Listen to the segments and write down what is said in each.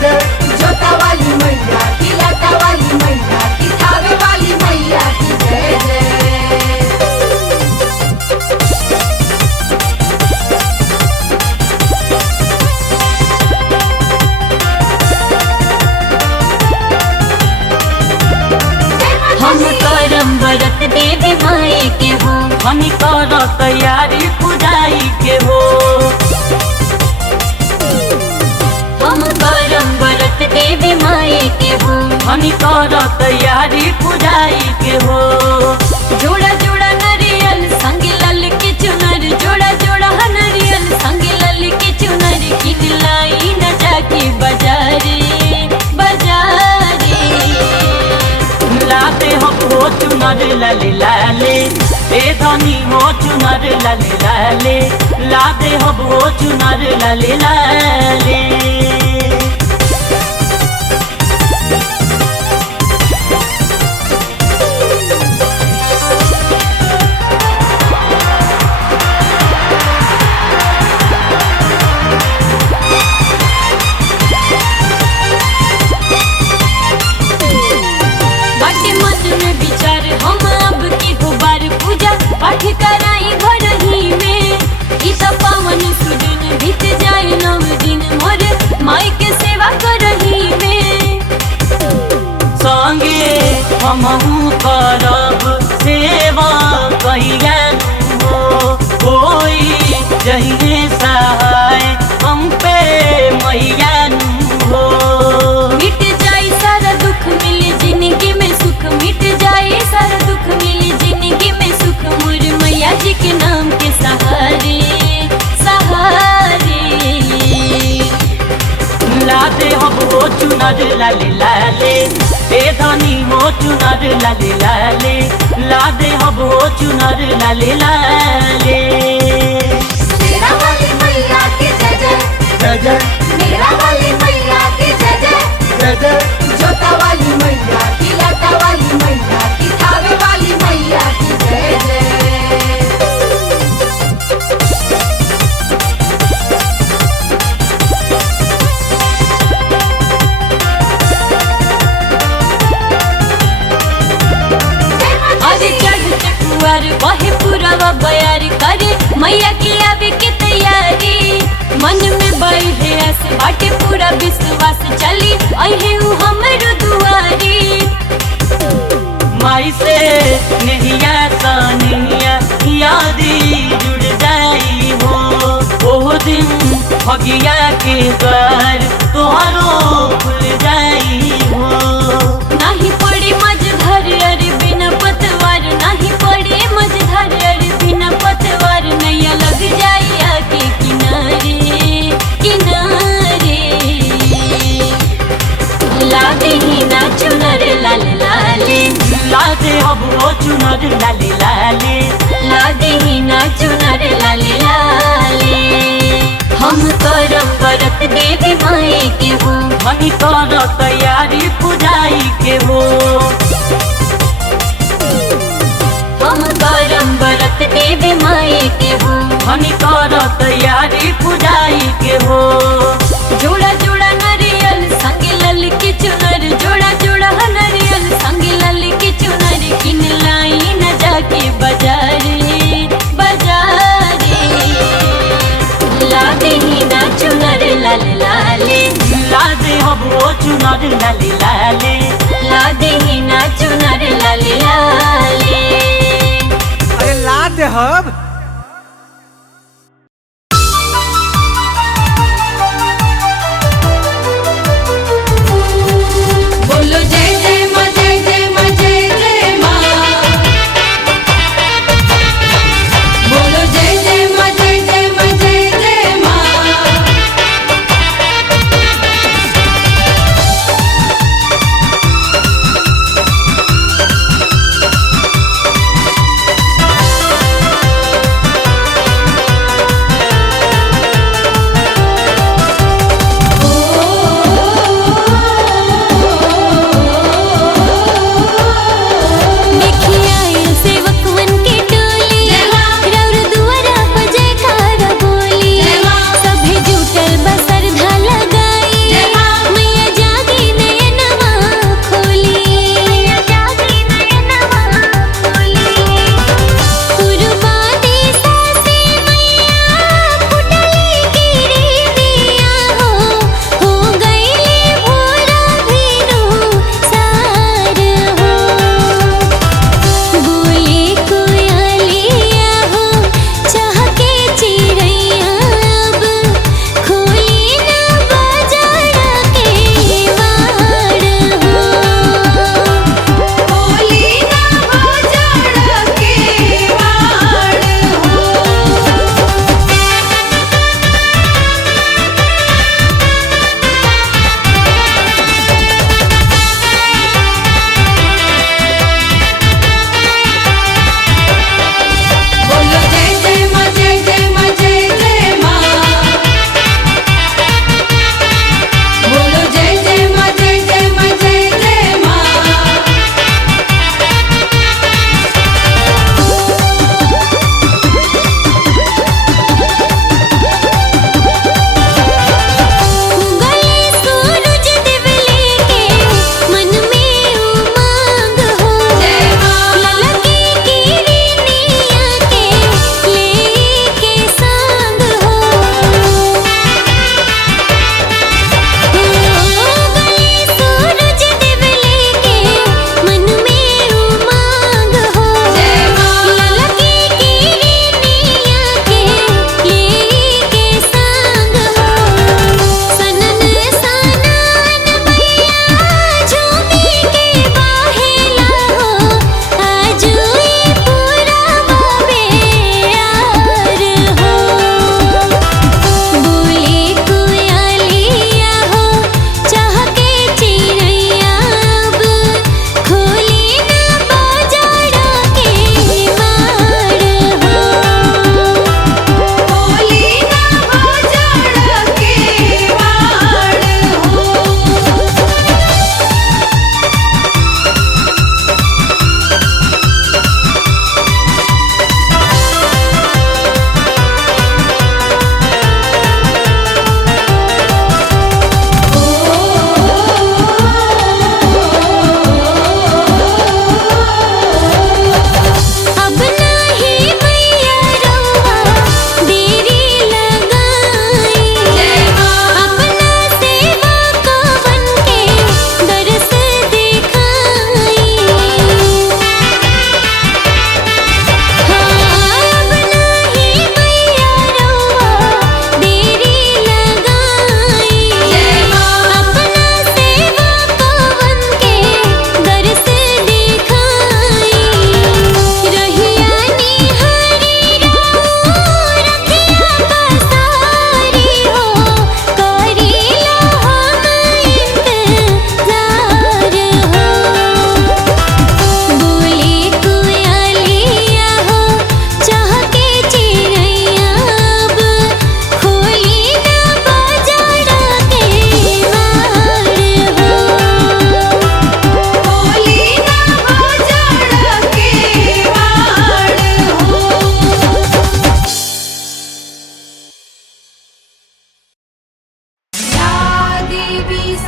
जय जोता वाली मैया की, लाटा वाली मैया की, थावे वाली मैया की जय जय। हम करम व्रत देवी माई के हो, हम कर तैयारी पूजाई के हो। हम करम व्रत देवी माई के हो, हम कर तैयारी पूजाई के हो। जोड़ा जोड़ा नरियल संग लल के चुनर, जोड़ा जोड़ा नरियल संग लल के चुनर, किन लाई न जाके बाजारे बाजारे। लाते हो चुनर लाले लाले, ए धनी हो चुनर लाले लाले, लाते हो चुनर लाले लाले। बाटे मन में विचार हम अब की गुबार पूजा पाठ कराई घर ही में। ई त पावन सुदिन बीत जाए 9 दिन मोर माई के सेवा करही में। संगे हमहू करब सेवा कहिया हो, कोई जहिने सहाय हम पे मैया हो। मिट जाए सारा दुख मिले जिंदगी में सुख, मिट जाए सारा दुख मिले जिंदगी में सुख, मोर मैया जी के नाम के सहारे सहारे। लाते हो चुनर लाले लाले, ए धनी हो चुनर लाले लाले, लाते हो चुनर लाले लाले। मेरा वाली मैया की जय जय, जय जय मेरा वाली मैया की जय जय। जय जय जोता वाली मैया की, लाटा वाली मैया की, थावे वाली मैया की जय जय। अरे चढ़ते कुआर बहे पूरा बयार करे, मैया की आवे के तैयारी। मन में बैठे आस बाटे पूरा विश्वास, चली अहे उ हमरो दुआरी। माई से नहिया सनिया यादी जुड़ जाई हो, ओह दिन भगिया के द्वार तोहरो खुल जाई हो। नाही पड़े मझधार अरे बिना पतवार, नाही पड़े मझधार अरे बिना पतवार, नैया लग जाए आके किनारे किनारे। लादे ही ना चुनर लाल लाले, लाते हो चुनर लाले लाले, लादे ही ना चुनर लाले लाले। हम करम व्रत देवी माई के हो, हम कर तैयारी पूजाई के हो। हम करम व्रत देवी माई के हो, हम कर तैयारी पूजाई के हो। जोड़ा जोड़ा नरियल संग लल के चुनर, जोड़ा जोड़ा नरियल संग लल के चुनर, किन लाई न जाके बाजारे बाजारे। लादे ही ना चुनर लाल लाले, लाते हो चुनर लाले लाले, लादे ही ना चुनर लाल लाले। अरे ला दे हब। बोलो जय जय माँ, जय जय माँ, जय जय माँ। बोलो जय जय माँ, जय जय माँ, जय जय माँ।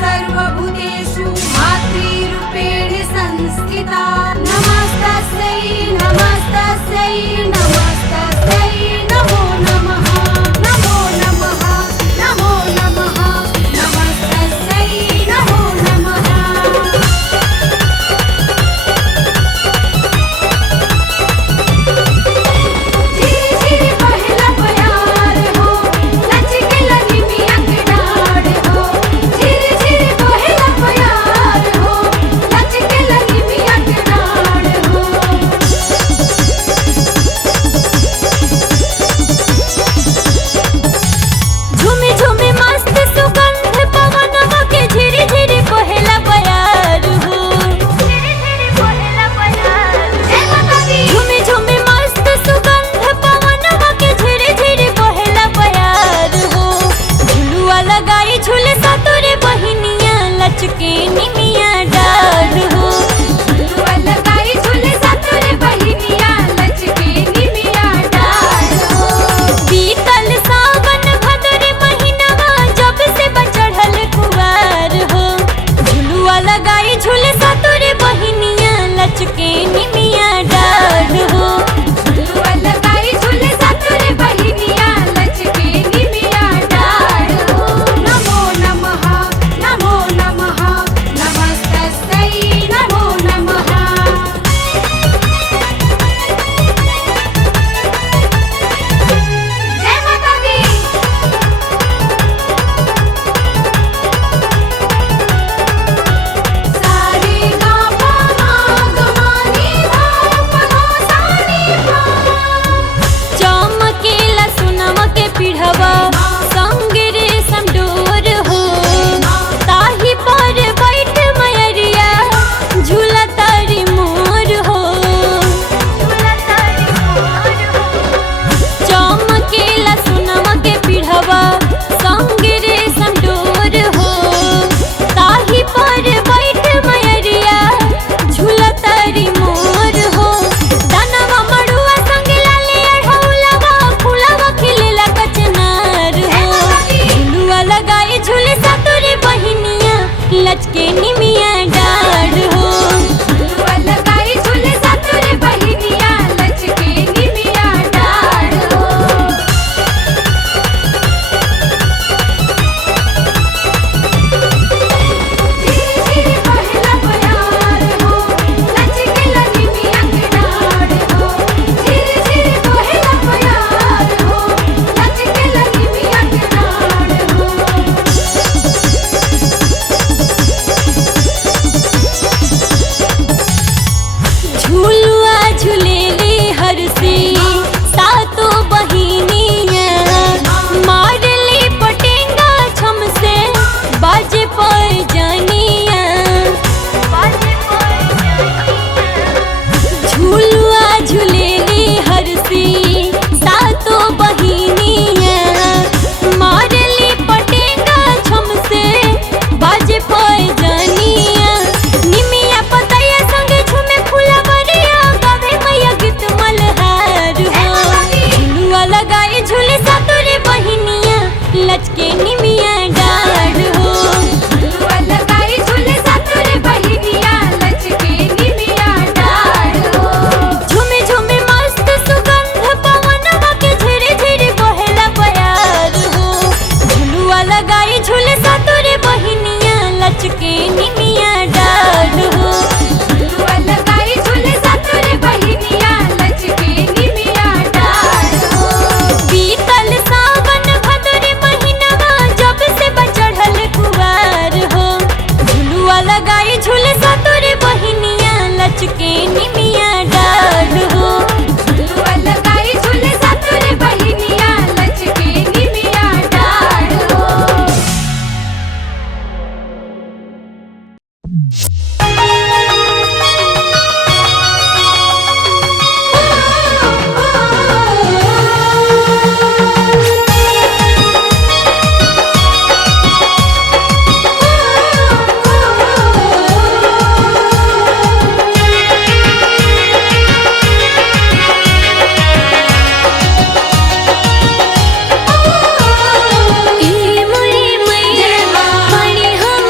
सर्वभूतेषु मातृरूपेण संस्थिता नमस्तस्यै नमस्तस्यै नमस्तस्यै नमो नमः नमो नमः नमो नमः नमस्तस्यै नमो नमः पहला प्यार हो लचके लगी मियां के डाढ़ हो झिरी झिरी पहला प्यार हो लचके लगी मियां के डाढ़ हो झूमी झूमी मस्त सुगंध पवनवा के झिरी झिरी पहला प्यार हो जय माता दी झूमी झूमी मस्त सुगंध पवनवा के झिरी झिरी पहला प्यार हो झुलुआ लगाई झूले सतुरे बहिनिया लचके निमिया डाढ़ हो झुलुआ लगाई झूले सतुरे बहिनिया लचके निमिया डाढ़ हो बीतल सावन भदर महीनवा जब से बचढ़ल कुवार हो झुलुआ लगाई झूले सतुरे बहिनिया लचके निमिया डाढ़ हो झुलुआ लगाई झूले सतुरे बहिनिया लचके निमिया डाढ़ हो नमो नमः नमो नमः नमस्तस्यै नमो नमः जय माता दी सारे गामा गमानी धाम सानी चमकेला सुनवा के पिढ़वा संग रे समडोर हो ताही पर बैठ मयरिया झूला तारी मोर हो चमकेला सुनवा के पिढ़वा संग रे समडोर हो ताही पर बैठ मयरिया झूला तारी मोर हो दानवा मड़ुआ संग लाले अढ़ौलवा फूलवा खिलेला कचनार हो झुलुआ लगाई झूले सतुरे बहिनिया लचके निमिया डाढ़ हो झुलुआ लगाई झूले सतुरे बहिनिया लचके निमिया डाढ़ हो झिरी पहला प्यार हो लचके लगी मियां के डाढ़ हो झिरी झिरी पहला प्यार हो लचके लगी मियां के डाढ़ हो झुलुआ झुलेली हरसी सातो बहिनिया मारली पटेंगा छम से बाजे पर जानिया झुलुआ झुलेली हरसी सातो बहिनिया मारली पटेंगा छम से बाजे पर जानिया निमिया पतैया संगे झूमे फुलवरिया गावे मैया गीत मल्हार हो झुलुआ लगाई झूले सतुरे बहिनिया लचके निमिया डाढ़ हो झुलुआ लगाई झूले सतुरे बहिनिया लचके निमिया डाढ़ हो झूमे झूमे मस्त सुगंध पवनवा के झिरी झिरी बहेला प्यार हो झुलुआ लगाई झूले सतुरे बहिनिया लचके निमिया डाढ़ हो झुलुआ लगाई झूले सतुरे बहिनिया लचके निमिया डाढ़ हो बीतल सावन भदर महीनवा जब से बचढ़ल कुवार हो झुलुआ लगाई झूले सतुरे बहिनिया लचके निमिया डाढ़ हो झुलुआ लगाई झूले सतुरे बहिनिया लचके निमिया डाढ़ हो ए मोरे मैया पानी हम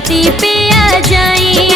धरती पे आ जाई।